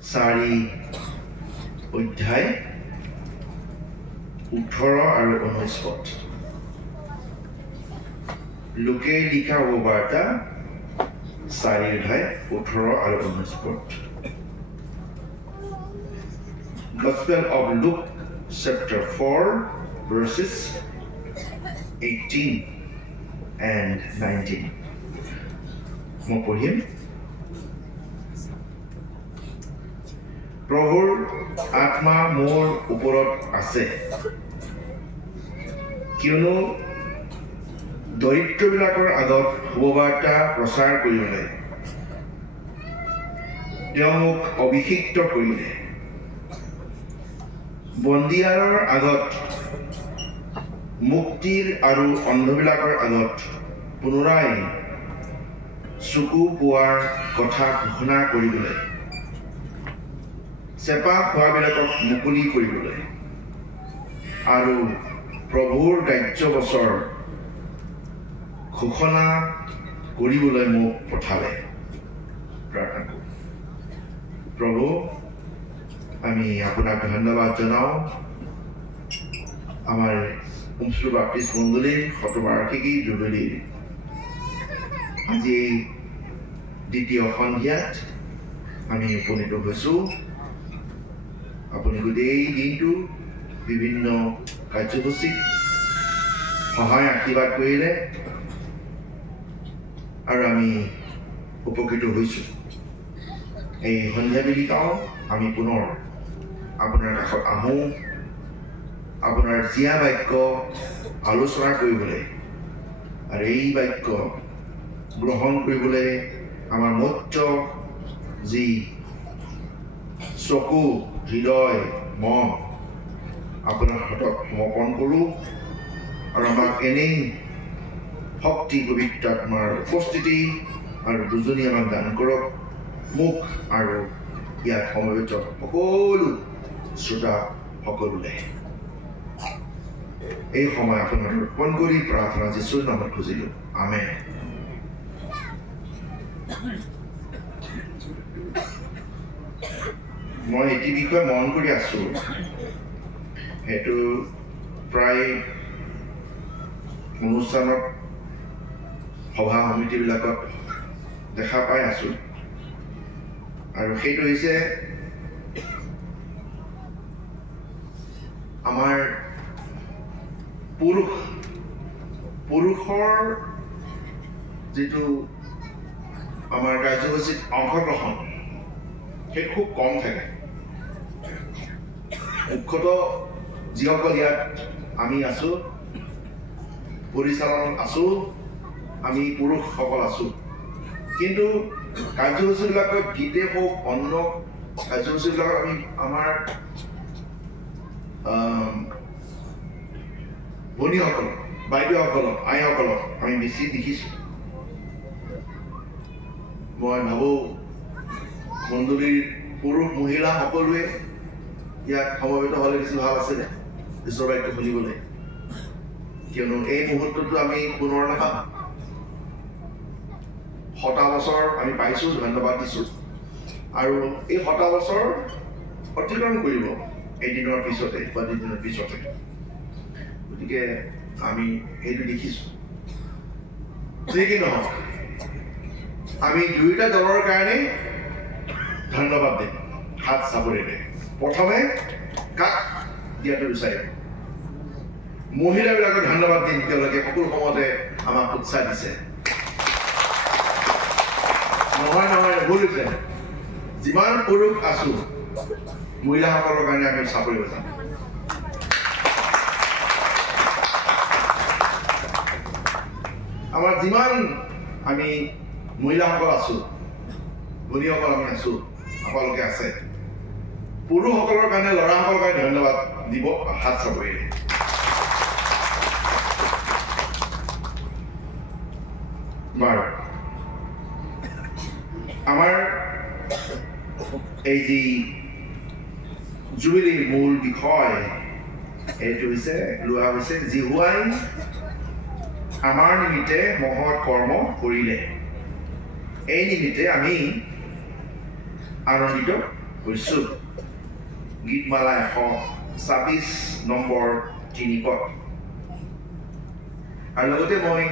4 অধ্যায় 18 আৰু 19 পদ লোকে লিখা বাৰ্তা 4 অধ্যায় 18 আৰু 19 পদ Gospel of Luke chapter 4 verses 18 and 19 মই পঢ়িম প্ৰভুৰ আত্মা মোৰ ওপৰত আছে কিয়নো দৰিদ্ৰবিলাকৰ আগত শুভবাৰ্তা প্ৰচাৰ কৰিবলৈ তেওঁ মোক অভিষিক্ত কৰিলে বন্দীয়াৰৰ আগত মুক্তিৰ আৰু অন্ধবিলাকৰ আগত পুনৰাই চকু পোৱাৰ কথা ঘোষণা কৰিবলৈ চেপা খোৱাবিলাকক মুকলি কৰিবলৈ আৰু প্ৰভুৰ কাৰ্য বছৰ ঘোষণা কৰিবলৈ মোক পঠালে প্ৰাৰ্থনা কৰোঁ প্ৰভু আমি আপোনাক ধন্যবাদ জনাওঁ আমাৰ উমছলু বাপ্তিষ্ট মণ্ডলীৰ শতবাৰ্ষিকী জুবিলীৰ আজি দ্বিতীয় সন্ধিয়াত আমি উপনীত হৈছোঁ আপুনি গোটেই দিনটো বিভিন্ন কাৰ্যসূচীত সহায় আশীৰ্বাদ কৰিলে আৰু আমি উপকৃত হৈছোঁ এই সন্ধিয়া বেলিকাও আমি পুনৰ আপোনাৰ কাষত আহোঁ আপোনাৰ জীয়া বাক্য আলোচনা কৰিবলৈ আৰু এই বাক্য গ্ৰহণ কৰিবলৈ আমাৰ মধ্য যি চকু হৃদয় মন আপোনাৰ হাতত সমৰ্পণ কৰোঁ আৰু আমাক এনেই শক্তি পবিত্ৰ আত্মাৰ উপস্থিতি আৰু দুজনী আমাক দান কৰক মোক আৰু ইয়াত সমবেত সকলো শ্ৰোতা সকলোলৈ এই সময় আপোনাৰ অৰ্পণ কৰি প্ৰাৰ্থনা যীশুৰ নামত খুজিলোঁ আমেন মই এটি বিষয়ে মন কৰি আছোঁ সেইটো প্ৰায় অনুষ্ঠানত সভা সমিতিবিলাকত দেখা পাই আছোঁ আৰু সেইটো হৈছে আমাৰ পুৰুষৰ যিটো আমাৰ কাৰ্যসূচীত অংশগ্ৰহণ সেই খুব কম থাকে মুখ্যতঃ যিসকল ইয়াত আমি আছোঁ পৰিচালন আছোঁ আমি পুৰুষসকল আছোঁ কিন্তু কাৰ্যসূচীবিলাকত গীতে হওক অন্য কাৰ্যসূচীবিলাকত আমি আমাৰ ভনীসকলক বাইদেউসকলক আইসকলক আমি বেছি দেখিছোঁ মই ভাবোঁ মণ্ডলীৰ পুৰুষ মহিলা সকলোৱে ইয়াত সমবেত হ'লে বেছি ভাল আছিলে ঈশ্বৰৰ বাক্য শুনিবলৈ কিয়নো এই মুহূৰ্তটো আমি পুনৰ নাপাম 100 বছৰ আমি পাইছোঁ ধন্যবাদ দিছোঁ আৰু এই 100 বছৰ অতিক্ৰম কৰিব এদিনৰ পিছতে বা দুদিনৰ পিছতে গতিকে আমি সেইটো দেখিছোঁ যি কি নহওক আমি দুয়োটা দলৰ কাৰণে ধন্যবাদ দিম হাত চাপৰিৰে প্ৰথমে কাক দিয়াটো বিচাৰিম মহিলাবিলাকক ধন্যবাদ দিম তেওঁলোকে সকলো সময়তে আমাক উৎসাহ দিছে নহয় ভুল হৈছে যিমান পুৰুষ আছোঁ মহিলাসকলৰ কাৰণে আমি চাপৰি বজাম আমাৰ যিমান আমি মহিলাসকল আছোঁ ভনীসকল আমি আছোঁ আপোনালোকে আছে পুৰুষসকলৰ কাৰণে ল'ৰাসকলৰ কাৰণে ধন্যবাদ দিব হাত চাপৰিৰে বাৰু আমাৰ এই যি জুবিলীৰ মূল বিষয় এইটো হৈছে লোৱা হৈছে জিহুৱাই আমাৰ নিমিত্তে মহৎ কৰ্ম কৰিলে এই নিমিত্তে আমি আনন্দিত হৈছোঁ গীতমালা 126 নম্বৰ 3 পদ আৰু লগতে মই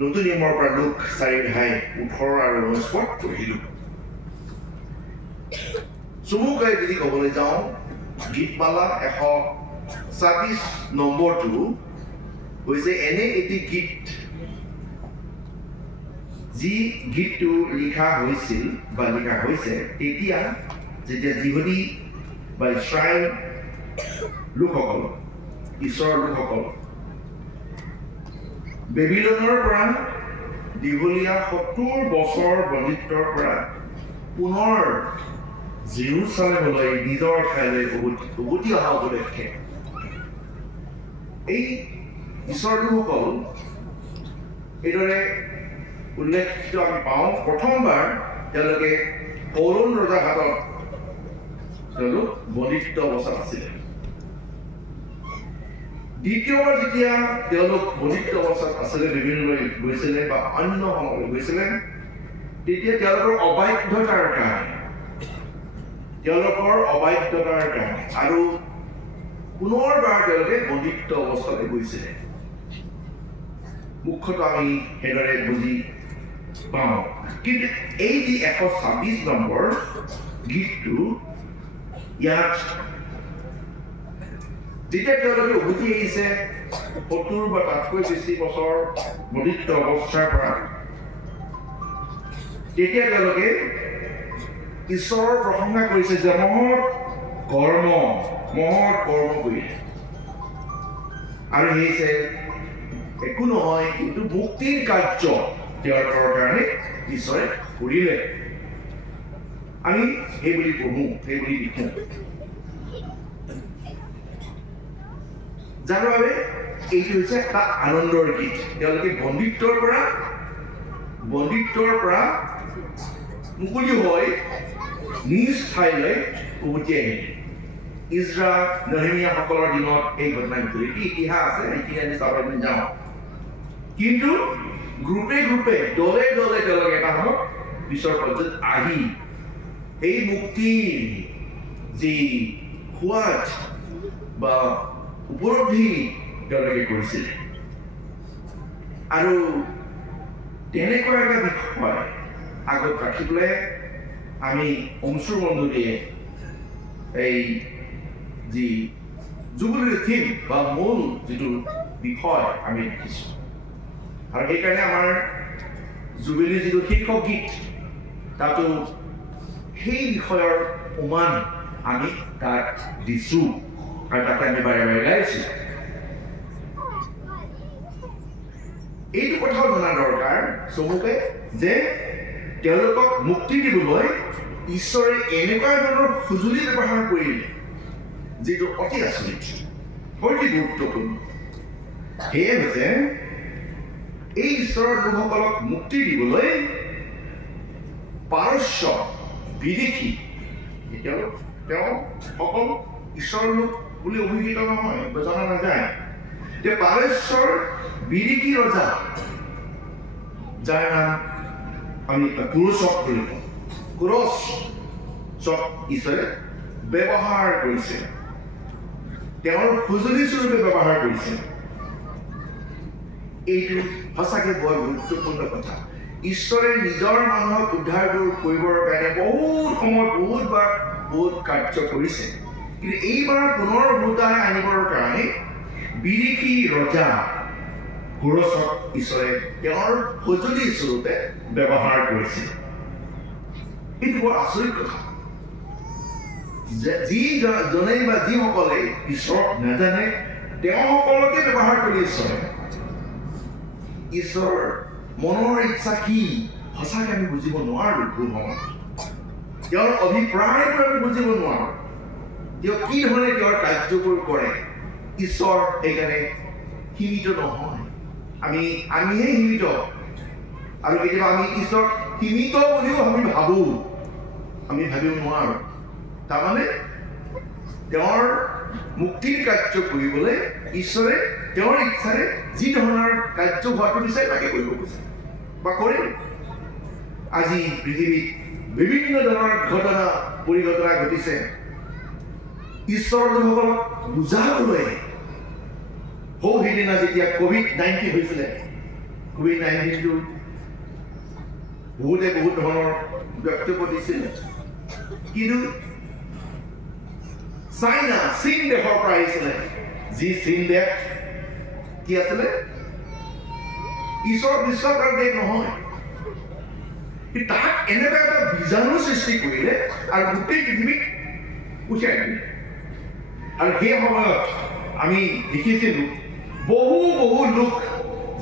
নতুন নিয়মৰ পৰা লোক 4:18 আৰু 19 পদ পঢ়িলোঁ চমুকৈ যদি ক'বলৈ যাওঁ গীতমালা 126 নম্বৰটো হৈছে এনে এটি গীত যি গীতটো লিখা হৈছিল বা লিখা হৈছে তেতিয়া যেতিয়া যিহুদী বা ইছৰাইল লোকসকল ঈশ্বৰৰ লোকসকল বেবিলনৰ পৰা দীঘলীয়া 70 বছৰ বন্দীত্বৰ পৰা পুনৰ জেৰুজালেমলৈ নিজৰ ঠাইলৈ উভতি অহা উপলক্ষে এই ঈশ্বৰৰ লোকসকল এইদৰে উল্লেখিত আমি পাওঁ প্ৰথমবাৰ তেওঁলোকে ফৰোন ৰজাৰ হাতত তেওঁলোক বন্দীত্ব অৱস্থাত আছিলে দ্বিতীয়বাৰ যেতিয়া তেওঁলোক বন্দীত্ব অৱস্থাত আছিলে বেবিলনলৈ গৈছিলে বা অন্য সময়লৈ গৈছিলে তেতিয়া তেওঁলোকৰ অবাধ্যতাৰ কাৰণে আৰু পুনৰবাৰ তেওঁলোকে বন্দীত্ব অৱস্থালৈ গৈছিলে মুখ্যতঃ আমি সেইদৰে বুজি পাওঁ কিন্তু এই যি 126 নম্বৰ গীতটো ইয়াত যেতিয়া তেওঁলোকে উভতি আহিছে 70 বা তাতকৈ বেছি বছৰ বন্দীত্ব অৱস্থাৰ পৰা তেতিয়া তেওঁলোকে ঈশ্বৰৰ প্ৰশংসা কৰিছে যে মহৎ কৰ্ম কৰিলে আৰু সেয়ে একো নহয় কিন্তু মুক্তিৰ কাৰ্য তেওঁলোকৰ কাৰণে ঈশ্বৰে কৰিলে আমি সেই বুলি পঢ়োঁ সেই বুলি লিখোঁ যাৰ বাবে এইটো হৈছে এটা আনন্দৰ গীত তেওঁলোকে বন্দীত্বৰ পৰা মুকলি হৈ নিজ ঠাইলৈ উভতি আহিলে ইজৰা নেহেমীয়াসকলৰ দিনত এই ঘটনা ঘটিল এটি ইতিহাস আছে এইখিনি আমি চাবলৈ যাওঁ কিন্তু গ্ৰুপে দলে তেওঁলোকে এটা সময়ত বিশ্বৰ পৰ্যায়ত আহি এই মুক্তিৰ যি সোৱাদ বা উপলব্ধি তেওঁলোকে কৰিছিলে আৰু তেনেকুৱা এটা বিষয় আগত ৰাখিবলৈ আমি অংশুৰ বন্ধুৰীয়ে এই যি জুবিলিৰ থিম বা মূল যিটো বিষয় আমি দেখিছোঁ আৰু সেইকাৰণে আমাৰ জুবিলিৰ যিটো শীৰ্ষক গীত তাতো সেই বিষয়ৰ সমান আমি তাত দিছোঁ আৰু তাতে আমি বাৰে গাইছোঁ এইটো কথাও জনা দৰকাৰ চমুকে যে তেওঁলোকক মুক্তি দিবলৈ ঈশ্বৰে এনেকুৱা ধৰণৰ সঁজুলি ব্যৱহাৰ কৰিলে যিটো অতি আচৰিত অতি গুৰুত্বপূৰ্ণ সেয়ে হৈছে এই ঈশ্বৰৰ লোকসকলক মুক্তি দিবলৈ পাৰস্য বিদেশী তেওঁ সকলো ঈশ্বৰৰ লোক বুলি অভিহিত নহয় বা জনা নাযায় যে পাৰস্যৰ বিদেশী ৰজা যাৰ নাম আমি কুৰছক বুলি কওঁ কুৰছক ঈশ্বৰে ব্যৱহাৰ কৰিছে তেওঁৰ সঁজুলি স্বৰূপে ব্যৱহাৰ কৰিছে এইটো সঁচাকৈ বৰ গুৰুত্বপূৰ্ণ কথা ঈশ্বৰে নিজৰ মানুহক উদ্ধাৰ কৰিবৰ কাৰণে বহুত কাৰ্য কৰিছে কিন্তু এইবাৰ পুনৰ উভতাই আনিবৰ কাৰণে বিদেশী ৰজা কুৰছক ঈশ্বৰে তেওঁৰ সঁজুলি স্বৰূপে ব্যৱহাৰ কৰিছে এইটো বৰ আচৰিত কথা যিজনে বা যিসকলে ঈশ্বৰক নাজানে তেওঁসকলকে ব্যৱহাৰ কৰি ঈশ্বৰৰ মনৰ ইচ্ছা কি সঁচাকৈ আমি বুজিব নোৱাৰো ভূমত তেওঁৰ অভিপ্ৰায়টো আমি বুজিব নোৱাৰো তেওঁ কি ধৰণে তেওঁৰ কাৰ্যবোৰ কৰে ঈশ্বৰ সেইকাৰণে সীমিত নহয় আমিহে সীমিত আৰু কেতিয়াবা আমি ঈশ্বৰ সীমিত বুলিও আমি ভাবিব নোৱাৰো তাৰমানে তেওঁৰ মুক্তিৰ কাৰ্য কৰিবলৈ ঈশ্বৰে তেওঁৰ ইচ্ছাৰে যি ধৰণৰ কাৰ্য হোৱাটো বিচাৰে তাকে কৰিব বিচাৰে বা কৰে আজি পৃথিৱীত বিভিন্ন ধৰণৰ ঘটনা পৰিঘটনা ঘটিছে ঈশ্বৰৰ লোকসকলক বুজাবলৈ সেইদিনা যেতিয়া COVID-19 হৈছিলে COVID-19টো বহুতে বহুত ধৰণৰ বক্তব্য দিছিল কিন্তু চাইনা চীন দেশৰ পৰা আহিছিলে যি চীন দেশ কি আছিলে ঈশ্বৰ বিশ্বাস কৰা দেশ নহয় তাক এনেকুৱা এটা বীজাণু সৃষ্টি কৰিলে আৰু গোটেই পৃথিৱীক উঠাই দিলে আৰু সেই সময়ত আমি দেখিছিলো বহু বহু লোক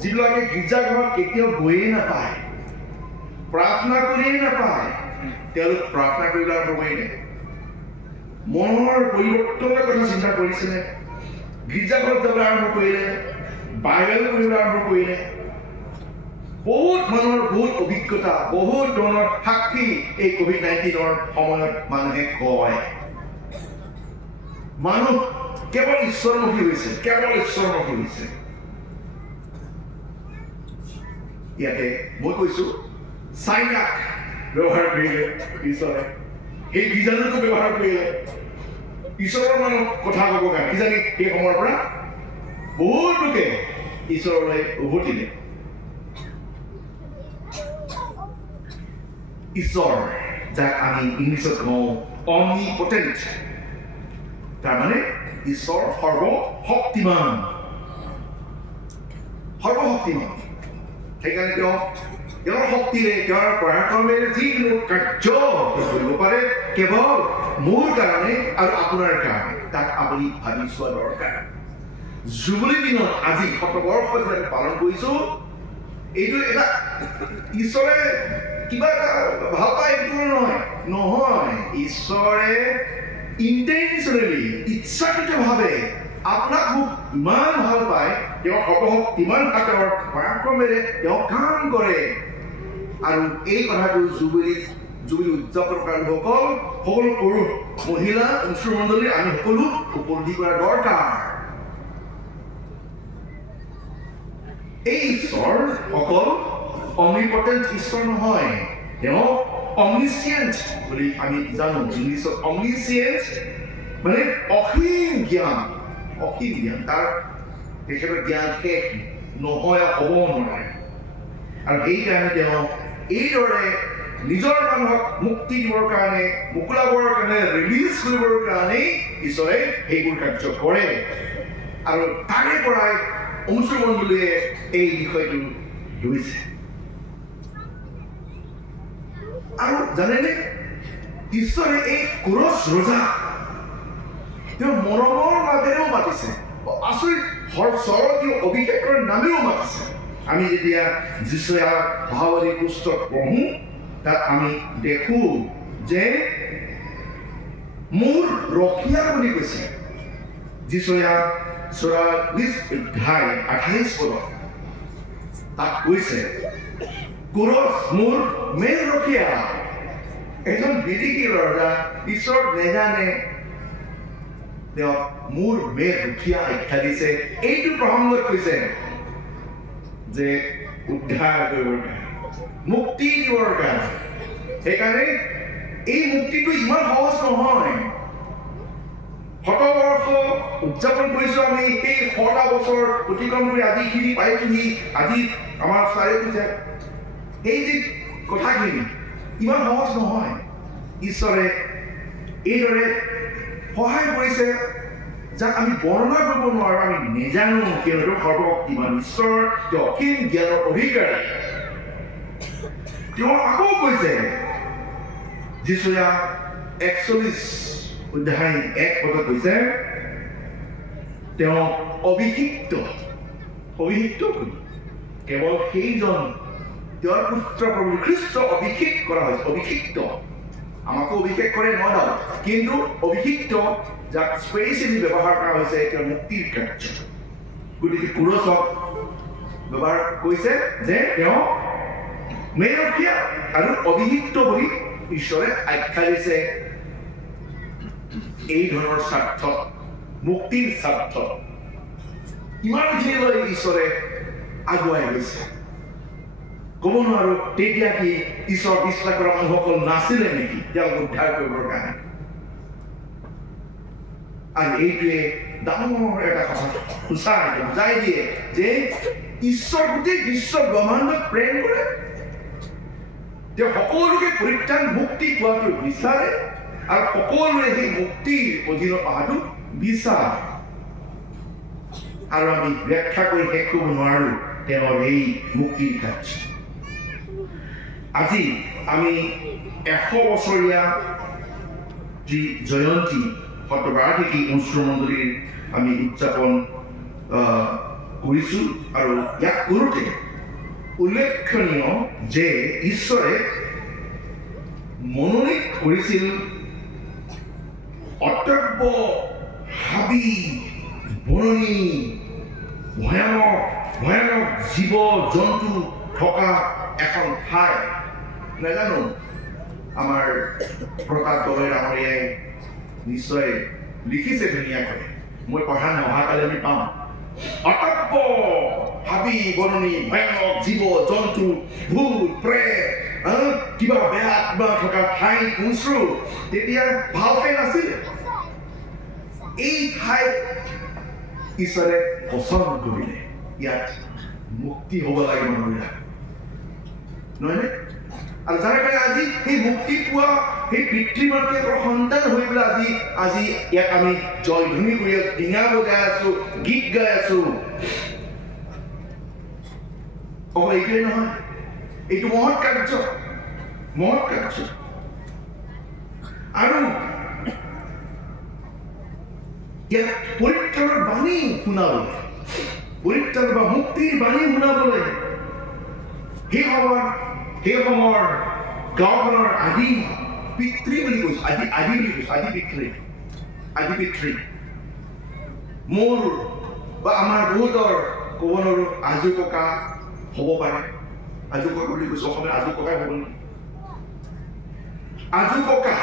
যিবিলাকে গীৰ্জাঘৰত কেতিয়াও গৈয়ে নাপায় প্ৰাৰ্থনা কৰিয়ে নাপায় তেওঁলোক প্ৰাৰ্থনা কৰিবলৈ আৰম্ভ কৰিলে মনৰ পৰিৱৰ্তনৰ কথা চিন্তা কৰিছিলে গীৰ্জাঘৰত যাবলৈ আৰম্ভ কৰিলে বাইবেল পঢ়িবলৈ আৰম্ভ কৰিলে বহুত মানুহৰ বহুত অভিজ্ঞতা বহুত ধৰণৰ সাক্ষী এই COVID-19ৰ সময়ত মানুহে কয় মানুহ কেৱল ঈশ্বৰমুখী হৈছে ইয়াতে মই কৈছো চাইনাক ব্যৱহাৰ কৰিলে ঈশ্বৰে এই বীজাণুটো ব্যৱহাৰ কৰিলে ঈশ্বৰৰ মানুহ কথা ক'ব কাৰণে কিজানি সেই সময়ৰ পৰা বহুত লোকে ঈশ্বৰলৈ উভতিলে ঈশ্বৰ যাক আমি ইংলিছত কওঁ omnipotent তাৰমানে ঈশ্বৰ সৰ্বশক্তিমান সেইকাৰণে তেওঁৰ শক্তিৰে তেওঁৰ পৰাক্ৰমেৰে যিকোনো কাৰ্য কৰিব পাৰে কেৱল মোৰ কাৰণে আৰু আপোনাৰ কাৰণে তাক আপুনি ভাবি চোৱা দৰকাৰ জুবলি দিনত আজি শতবৰ্ষ আমি পালন কৰিছো এইটো এটা ঈশ্বৰে কিবা এটা ভাল পায় এইটো নহয় ঈশ্বৰে ইণ্টেনশ্যনেলি ইচ্ছাকৃতভাৱে আপোনাক মোক ইমান ভাল পায় তেওঁ সৰ্বশক্তিমান হাতৰ পৰাক্ৰমেৰে তেওঁ কাম কৰে আৰু এই কথাটো জুবিলি উদযাপন কৰা লোকসকল সকলো পুৰুষ মহিলা অংশমণ্ডলী আমি সকলো উপলব্ধি কৰা দৰকাৰ এই ঈশ্বৰ অকল omnipotent ঈশ্বৰ নহয় তেওঁ omniscient বুলি আমি জানো ইংলিছত omniscient মানে অসীম জ্ঞান তাৰ তেখেতৰ জ্ঞান শেষ নহয় হ'ব নোৱাৰে আৰু সেইকাৰণে তেওঁ এইদৰে নিজৰ মানুহক মুক্তি দিবৰ কাৰণে মুকুলাবৰ কাৰণে ৰিলিজ কৰিবৰ কাৰণে ঈশ্বৰে সেইবোৰ কাৰ্য কৰে আৰু তাৰে পৰাই অংশমণ্ডলীয়ে এই বিষয়টো লৈছে আৰু জানেনে ঈশ্বৰে এই কুৰছ ৰজা তেওঁ মৰমৰ মাজেৰেও মাতিছে আচৰিত স্বৰ্গীয় অভিষেকৰ নামেও মাতিছে আমি যেতিয়া যিচয়া ভাৱৰী পুস্তক পঢ়ো তাত আমি দেখো যে মোৰ ৰখীয়া বুলি কৈছে যিচয়া 44 অধ্যায় 28 পদত তাত কৈছে কুৰছ মোৰ মেল ৰখীয়া এজন বিদেশী ৰজা ঈশ্বৰ নেজানে তেওঁ মোৰ মেল ৰখীয়া আখ্যা দিছে এইটো প্ৰসংগত কৈছে যে উদ্ধাৰ কৰিবৰ কাৰণে মুক্তি দিবৰ কাৰণে সেইকাৰণে এই মুক্তিটো ইমান সহজ নহয় শতবৰ্ষ উদযাপন কৰিছো আমি এই 100টা বছৰ অতিক্ৰম কৰি আজিখিনি পাইছোহি আজি আমাৰ চাৰি পূজা এই যে কথাখিনি ইমান সহজ নহয় ঈশ্বৰে এইদৰে সহায় কৰিছে যাক আমি বৰ্ণনা কৰিব নোৱাৰো আমি নেজানো কিয়নো সৰ্বশক্তিমান ঈশ্বৰ তেওঁ অসীম জ্ঞানৰ অধিকাৰী তেওঁ আকৌ কৈছে যিচয়া 41 অধ্যায় 1 পদত কৈছে তেওঁ অভিষিক্ত কেৱল সেইজন তেওঁৰ পুত্ৰ প্ৰভু খ্ৰীষ্ট অভিষেক কৰা হৈছে অভিষিক্ত আমাকো অভিষেক কৰে নদাও কিন্তু অভিষিক্ত যাক স্পেচিয়েলি ব্যৱহাৰ কৰা হৈছে তেওঁৰ মুক্তিৰ কাৰ্য গতিকে কুৰছক ব্যৱহাৰ কৰিছে যে তেওঁ মেৰখীয়া আৰু অভিষিক্ত বুলি ঈশ্বৰে আখ্যা দিছে এই ধৰণৰ স্বাৰ্থত মুক্তিৰ স্বাৰ্থত ইমানখিনিলৈ ঈশ্বৰে আগুৱাই গৈছে ক'ব নোৱাৰো তেতিয়া কি ঈশ্বৰ বিশ্বাস কৰা মানুহসকল নাছিলে নেকি তেওঁক উদ্ধাৰ কৰিবৰ কাৰণে। আৰু এইটোৱে ডাঙৰ এটা কথা সূচাই বুজাই দিয়ে যে ঈশ্বৰ গোটেই বিশ্ব ব্ৰহ্মাণ্ডক প্ৰেম কৰে, তেওঁ সকলোকে পৰিত্ৰাণ মুক্তি পোৱাটো বিচাৰে আৰু সকলোৱে সেই মুক্তিৰ অধীনত অহাটো বিচাৰে। আৰু আমি ব্যাখ্যা কৰি শেষ কৰিব নোৱাৰো তেওঁৰ এই মুক্তিৰ কাৰ্য। আজি আমি 100 বছৰীয়া যি জয়ন্তী শতবাৰ্ষিকী অনুষ্ঠিৰ আমি উদযাপন কৰিছো। আৰু ইয়াক কৰোঁতে উল্লেখনীয় যে ঈশ্বৰে মনোনীত কৰিছিল অত্যন্ত হাবি বননি ভয়ানক ভয়ানক জীৱ জন্তু থকা এখন ঠাই। নাজানো আমাৰ প্ৰতাপ দলে ডাঙৰীয়াই নিশ্চয় লিখিছে ধুনীয়াকৈ, মই পঢ়া নাই, অহাকালি আমি পাম। অত্যন্ত হাবি বননি ভয়ানক জীৱ জন্তু ভূত প্ৰেত কিবা বেয়া আত্মা থকা ঠাই উচ্ৰু তেতিয়া ভাল ঠাই নাছিল। এই ঠাই ঈশ্বৰে পচন্দ কৰিলে, ইয়াত মুক্তি হ'ব লাগে মানুহবিলাক, নহয়নে? আৰু যাৰ কাৰণে আজি সেই মুক্তি পোৱা সেই পিতৃ মাতৃৰ সন্তান হৈ পেলাই আজি ইয়াক আমি জয়ধ্বনি কৰি আছো, ডিঙা বজাই আছো, গীত গাই আছো। অকল এইটোৱে নহয়, এইটো মহৎ কাৰ্য, মহৎ কাৰ্য। আৰু ইয়াত পৰিত্ৰাণৰ বাণী শুনাবলৈ, পৰিত্ৰাণ বা মুক্তিৰ বাণী শুনাবলৈ সেই সময়ৰ গাঁওখনৰ আদি পিতৃ বুলি কৈছো, আদি পিতৃ মোৰ বা আমাৰ বহুতৰ ক'ব নোৱাৰো আজু ককা হ'ব পাৰে। আজু ককা বুলি কৈছো, অসমীয়া আজু ককাই হ'ব নেকি? আজু ককা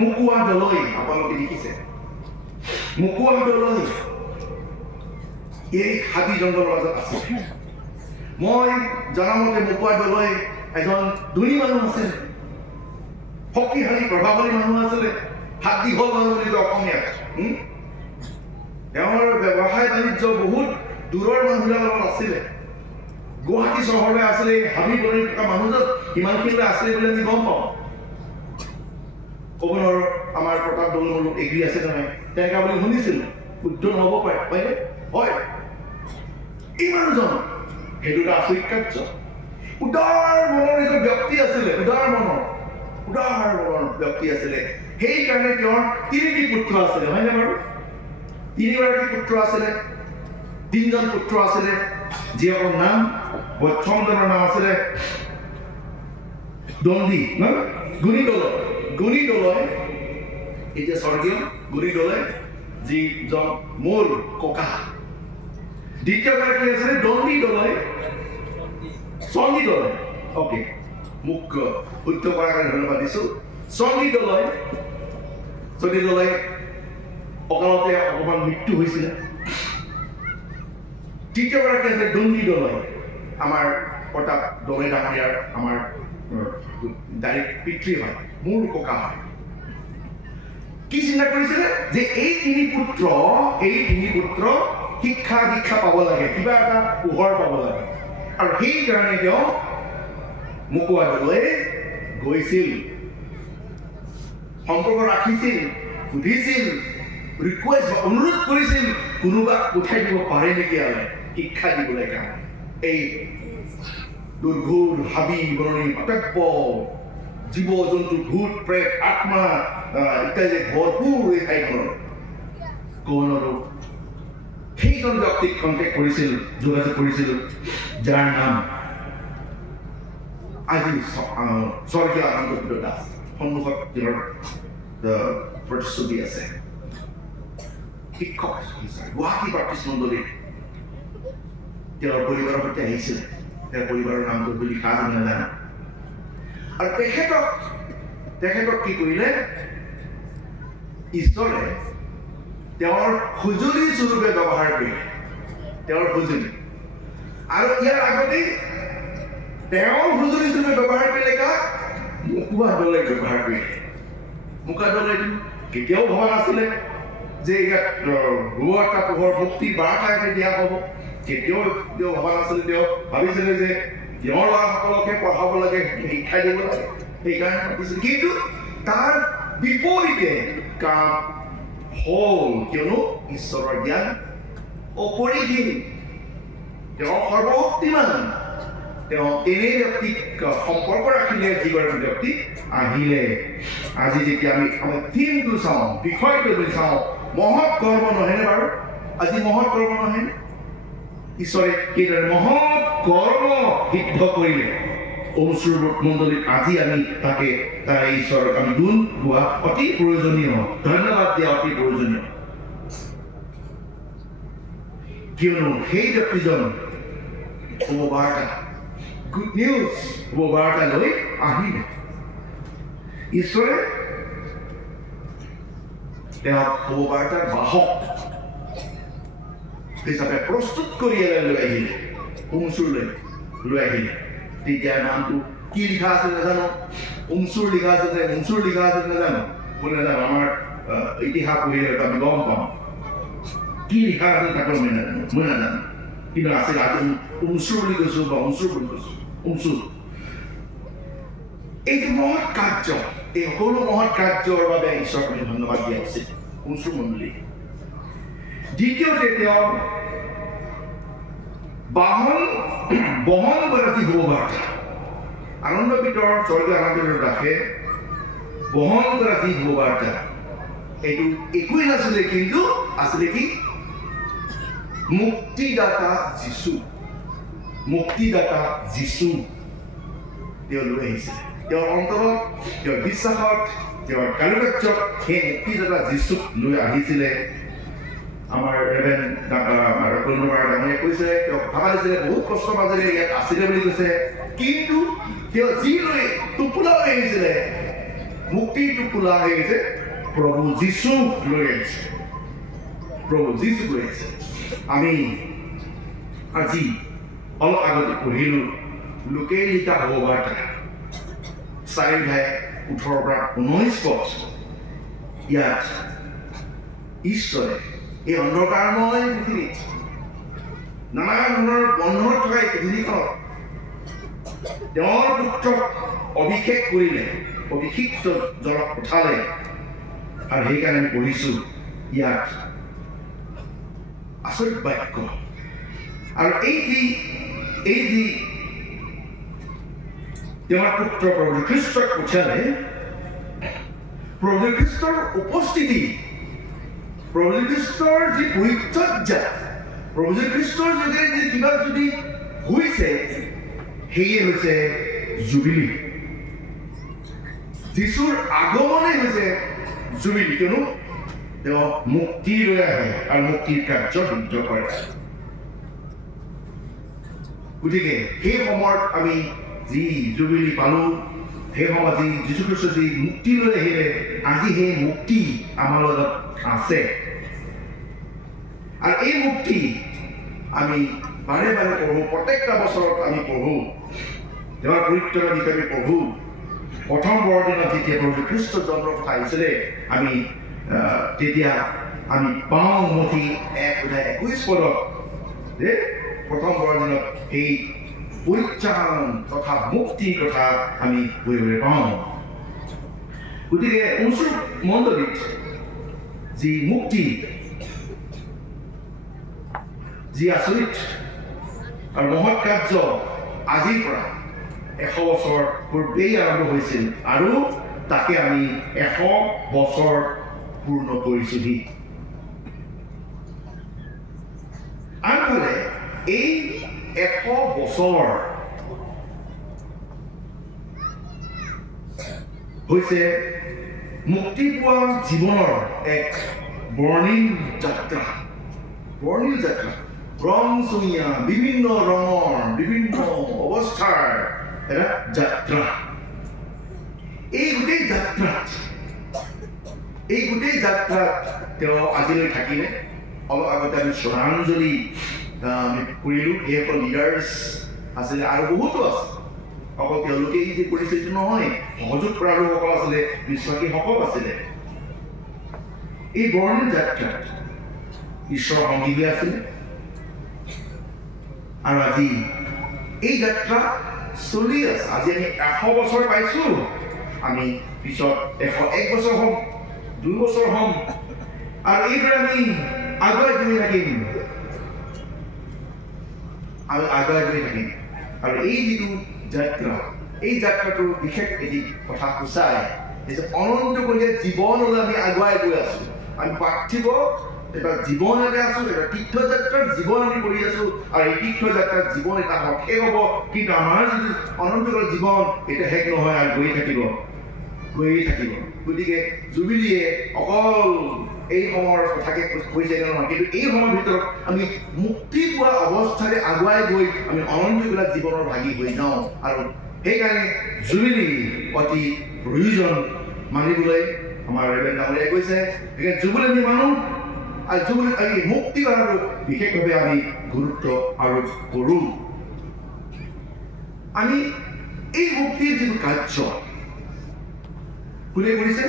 মুকুৱা দলৈ, আপোনালোকে দেখিছে মুকুৱা দলৈ এই হাবি জংঘলৰ মাজত আছে। মই জনামতে মুকুৱা দলৈ এজন ধনী মানুহ আছিল, শক্তিশালী প্ৰভাৱী মানুহ আছিলে, হাত দীঘল মানুহ বুলি কয় অসমীয়াত। তেওঁৰ ব্যৱসায় বাণিজ্য বহুত দূৰৰ মানুহবিলাকৰ লগত আছিলে। গুৱাহাটী চহৰলৈ আছিলে, হাবি বননি থকা মানুহজন ইমানখিনিলৈ আছিলে বুলি আমি গম পাওঁ। ক'ব নোৱাৰো আমাৰ প্ৰতাপ দৌল মোৰ এগ্ৰী আছে নহয়, তেনেকা বুলি শুনিছিলো, শুদ্ধ নহ'ব পাৰে, হয়নে? হয়, এই মানুহজন সেইটো এটা আচৰিত কাৰ্য। উদাৰ মনৰ এজন ব্যক্তি আছিলে, উদাৰ মনৰ ব্যক্তি আছিলে। সেইকাৰণে তেওঁৰ 3টি পুত্ৰ আছিলে, হয়নে বাৰু? 3গৰাকী পুত্ৰ আছিলে, 3জন পুত্ৰ আছিলে, যিসকলৰ নাম প্ৰথমজনৰ নাম আছিলে দণ্ডী গুণী দলয়, এতিয়া স্বৰ্গীয় গুণী দলয়, যিজন মোৰ ককা। দ্বিতীয়গৰাকী আছিলে দণ্ডী দলয়, চণ্ডী দলয়। অ'কে, মোক শুদ্ধ কৰাৰ কাৰণে ধন্যবাদ দিছো। চণ্ডী দলয় অকালতে অকণমান মৃত্যু হৈছিলে। তৃতীয়গৰাকী আছিলে দণ্ডী দলয়, আমাৰ প্ৰতাপ দলে ডাঙৰীয়াৰ আমাৰ ডাইৰেক্ট পিতৃ হয়, মোৰ ককা হয়। কি চিন্তা কৰিছিলে যে এই তিনি পুত্ৰ শিক্ষা দীক্ষা পাব লাগে, কিবা এটা পোহৰ পাব লাগে, আৰু সেইকাৰণে তেওঁ মুকুৱা দলৈ গৈছিল, সম্পৰ্ক ৰাখিছিল, সুধিছিল, ৰিকুৱেষ্ট বা অনুৰোধ কৰিছিল কোনোবাক উঠাই দিব পাৰে নেকি আৰু শিক্ষা দিবলৈ কাৰণে। এই দুৰ্ঘোৰ হাবি বননি অত্যন্ত জীৱ জন্তু ভূত প্ৰেত আত্মা ইত্যাদি ভৰপূৰ এই ঠাইখনৰ কোনো সেইজন ব্যক্তিক কণ্টেক্ট কৰিছিল, যোগাযোগ কৰিছিল, যাৰ নাম আজি স্বৰ্গীয় আনন্দ দাস। সন্মুখত তেওঁৰ প্ৰতিশ্ৰুতি আছে, শিক্ষক গুৱাহাটী বাপ্তিষ্ট মণ্ডলীৰ তেওঁৰ পৰিবাৰৰ সৈতে আহিছিলে। তেওঁৰ পৰিবাৰৰ নামটো বুলি লিখা আমি নাজানো। আৰু তেখেতক কি কৰিলে, ঈশ্বৰে তেওঁৰ সঁজুলি স্বৰূপে ব্যৱহাৰ কৰিলে, তেওঁৰ সঁজুলি। আৰু ইয়াৰ আগতেই তেওঁৰ সঁজুলি হিচাপে ব্যৱহাৰ কৰিলে কাক? মুকুৱাদলে ব্যৱহাৰ কৰিলে। মুকুৱাদলে কেতিয়াও ভবা নাছিলে যে ইয়াত এটা পোহৰ মুক্তিৰ বাৰ্তা এটা দিয়া হ'ব। কেতিয়াও তেওঁ ভবা নাছিলে। তেওঁ ভাবিছিলে যে তেওঁৰ ল'ৰাসকলকে পঢ়াব লাগে, শিক্ষা দিব লাগে, সেইকাৰণে ভাবিছিল। কিন্তু তাৰ বিপৰীতে কাম হ'ল, কিয়নো ঈশ্বৰৰ জ্ঞান অপৰিসীম, তেওঁ সৰ্বশক্তিমান। তেওঁ এনে ব্যক্তিক সম্পৰ্ক ৰাখিলে, যিগৰাকী ব্যক্তি আহিলে। আজি যেতিয়া আমি থিমটো চাওঁ, বিষয়টো যদি চাওঁ, মহৎ কৰ্ম নহয়নে বাৰু? আজি মহৎ কৰ্ম নহয়নে? ঈশ্বৰে কিদৰে মহৎ কৰ্ম সিদ্ধ কৰিলে অনুচৰ মণ্ডলীত। আজি আমি তাকে তাৰ ঈশ্বৰক আমি গুণ গোৱা অতি প্ৰয়োজনীয়, ধন্যবাদ দিয়া অতি প্ৰয়োজনীয়। কিয়নো সেই ব্যক্তিজন শুভবাৰ্তা, গুড নিউজ শুভবাৰ্তা লৈ আহিলে। ঈশ্বৰে তেওঁক শুভবাৰ্তাৰ বাহক হিচাপে প্ৰস্তুত কৰি লৈ আহিলে, উমচুৰলৈ লৈ আহিলে। তেতিয়া নামটো কি লিখা আছে নাজানো, উমচুৰ লিখা আছে যে উমচুৰ লিখা আছে নাজানো, মই নাজানো। আমাৰ ইতিহাস পঢ়িলে আমি গম পাওঁ কি লিখা আছে, তাকো মই নাজানো। কিন্তু আছিল আজি উমচুৰ বুলি কৈছো বা উমচুৰ বুলি কৈছো। উমচুৰ এইটো মহৎ কাৰ্য, এই সকলো মহৎ কাৰ্যৰ বাবে ঈশ্বৰক আমি ধন্যবাদ দিয়া উচিত উমচুৰ মণ্ডলী। দ্বিতীয়তে তেওঁ বহন গৰাকী শুভবাৰ্তা, আনন্দ ভিতৰ স্বৰ্গীয় আনন্দ ৰাখে বহন গৰাকী শুভবাৰ্তা। এইটো একোৱেই নাছিলে, কিন্তু আছিলে কি? মুক্তিদাতা যীশু। মুক্তিদাতা যীশু তেওঁ লৈ আহিছিলে। তেওঁৰ অন্তৰত, তেওঁৰ বিশ্বাসত, তেওঁৰ কাৰুকাৰ্যত সেই মুক্তিদাতা যীশুক লৈ আহিছিলে। আমাৰ ৰেভেন ডাঙৰীয়ে কৈছে, তেওঁ কথা পাতিছিলে, বহুত কষ্ট মাজেৰে ইয়াত আছিলে বুলি কৈছে। কিন্তু তেওঁ যি লৈ টোপোলা লৈ আহিছিলে, মুক্তিৰ টোপোলা হৈ আহিছে, প্ৰভু যীশুক লৈ আহিছে। প্ৰভু যীশুক লৈ আহিছে। আমি আজি অলপ আগতে পঢ়িলো লোকে লিখা শুভবাৰ্তা 4:18 পৰা 19 পদ। ইয়াত ঈশ্বৰে এই অন্ধকাৰময় পৃথিৱীত, নানা ধৰণৰ বন্ধনত থকা এই পৃথিৱীখনত তেওঁৰ পুত্ৰক অভিষেক কৰিলে, অভিষিক্ত জনক পঠালে। আৰু সেইকাৰণে আমি পঢ়িছো ইয়াত আচৰিত বাক্য। আৰু এই যি তেওঁৰ পুত্ৰ প্ৰভু খ্ৰীষ্টক পঠিয়ালে, প্ৰভু খ্ৰীষ্টৰ উপস্থিতি, প্ৰভু খ্ৰীষ্টৰ যি পৰিচৰ্যা, প্ৰভু খ্ৰীষ্টৰ যোগেৰে যি কিবা যদি হৈছে, সেয়ে হৈছে জুবিলি। যীশুৰ আগমনে হৈছে জুবিলি, কিয়নো তেওঁ মুক্তি লৈ আহে আৰু মুক্তিৰ কাৰ্য সিদ্ধ কৰে। গতিকে সেই সময়ত আমি যি জুবিলি পালো, সেই সময়ত যি যীশুখ্ৰীষ্ট যি মুক্তি লৈ আহিলে, আজি সেই মুক্তি আমাৰ লগত আছে। আৰু এই মুক্তি আমি বাৰে বাৰে পঢ়ো, প্ৰত্যেকটা বছৰত আমি পঢ়ো, তেওঁৰ পৰিত্ৰাণৰ বিষয়ে আমি পঢ়ো। প্ৰথম বৰদিনত যেতিয়া প্ৰভু খ্ৰীষ্ট জন্মৰ কথা আহিছিলে, আমি তেতিয়া আমি পাওঁ মঠি 1:21 পদত যে প্ৰথম বৰদিনত এই পৰিত্ৰাণ তথা মুক্তিৰ কথা আমি পঢ়িবলৈ পাওঁ। গতিকে উমচুৰ মণ্ডলীত যি মুক্তি, যি আচৰিত আৰু মহৎ কাৰ্য আজিৰ পৰা 100 বছৰ পূৰ্বেই আৰম্ভ হৈছিল, আৰু তাকে আমি 100 বছৰ পূৰ্ণ কৰিছোহি। আনফালে এই 100 বছৰ হৈছে মুক্তি পোৱা জীৱনৰ এক বৰ্ণিল যাত্ৰা। বৰ্ণিল যাত্ৰা, ৰংচঙীয়া, বিভিন্ন ৰঙৰ, বিভিন্ন অৱস্থাৰ এটা যাত্ৰা। এই গোটেই যাত্ৰাত তেওঁ আজিলৈ থাকিলে। অলপ আগতে আমি শ্ৰদ্ধাঞ্জলি আমি কৰিলোঁ, সেইসকল লিডাৰ্ছ আছিলে আৰু বহুতো আছে। অকল তেওঁলোকে যে কৰিছে এইটো নহয়, সহযোগ কৰা লোকসকল আছিলে, বিশ্বাসীসকল আছিলে। এই বৰ্ণিল যাত্ৰাত ঈশ্বৰৰ সংগী আছিলে। আৰু আজি এই যাত্ৰা চলি আছে। আজি আমি 100 বছৰ পাইছো, আমি পিছত 101 বছৰ হ'ম, 2 বছৰ হ'ম, আৰু এইদৰে আমি আগুৱাই গৈ থাকিম, আৰু এই যিটো যাত্ৰা, এই যাত্ৰাটোৰ বিশেষ এটি কথা সূচাই যে অনন্তকালীন জীৱনলৈ আমি আগুৱাই গৈ আছো। আমি পাৰ্থিৱ এটা জীৱন এটা আছো, এটা তীৰ্থযাত্ৰাৰ জীৱন আমি কৰি আছো, আৰু এই তীৰ্থযাত্ৰাৰ জীৱন এটা শেষ হ'ব। কিন্তু আমাৰ যিটো অনন্তকাল জীৱন এটা শেষ নহয়, আৰু গৈয়ে থাকিব। গতিকে জুবিলিয়ে অকল এই সময়ৰ কথাকে কৈছে নহয়, কিন্তু এই সময়ৰ ভিতৰত আমি মুক্তি পোৱা অৱস্থাৰে আগুৱাই গৈ আমি অনন্তকাল জীৱনৰ ভাগি হৈ যাওঁ। আৰু সেইকাৰণে জুবিলি অতি প্ৰয়োজন মানিবলৈ আমাৰ ৰেভেৰেণ্ড ডাঙৰীয়াই কৈছে। গতিকে জুবিলি আমি মানো, আৰু জুবিলি আমি মুক্তি কৰাটো বিশেষভাৱে আমি গুৰুত্ব আৰোপ কৰোঁ। আমি এই মুক্তিৰ যিটো কাৰ্য কোনে কৰিছে,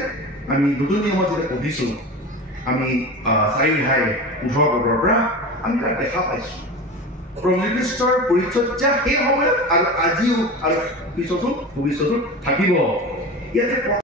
আমি নতুন নিয়মত যেতিয়া পঢ়িছো, আমি 4:15 পৰা আমি তাত দেখা পাইছো প্ৰভু খ্ৰীষ্টৰ পৰিচৰ্যা সেই সময়ত আৰু আজিও আৰু পিছতো ভৱিষ্যতো থাকিব। ইয়াতে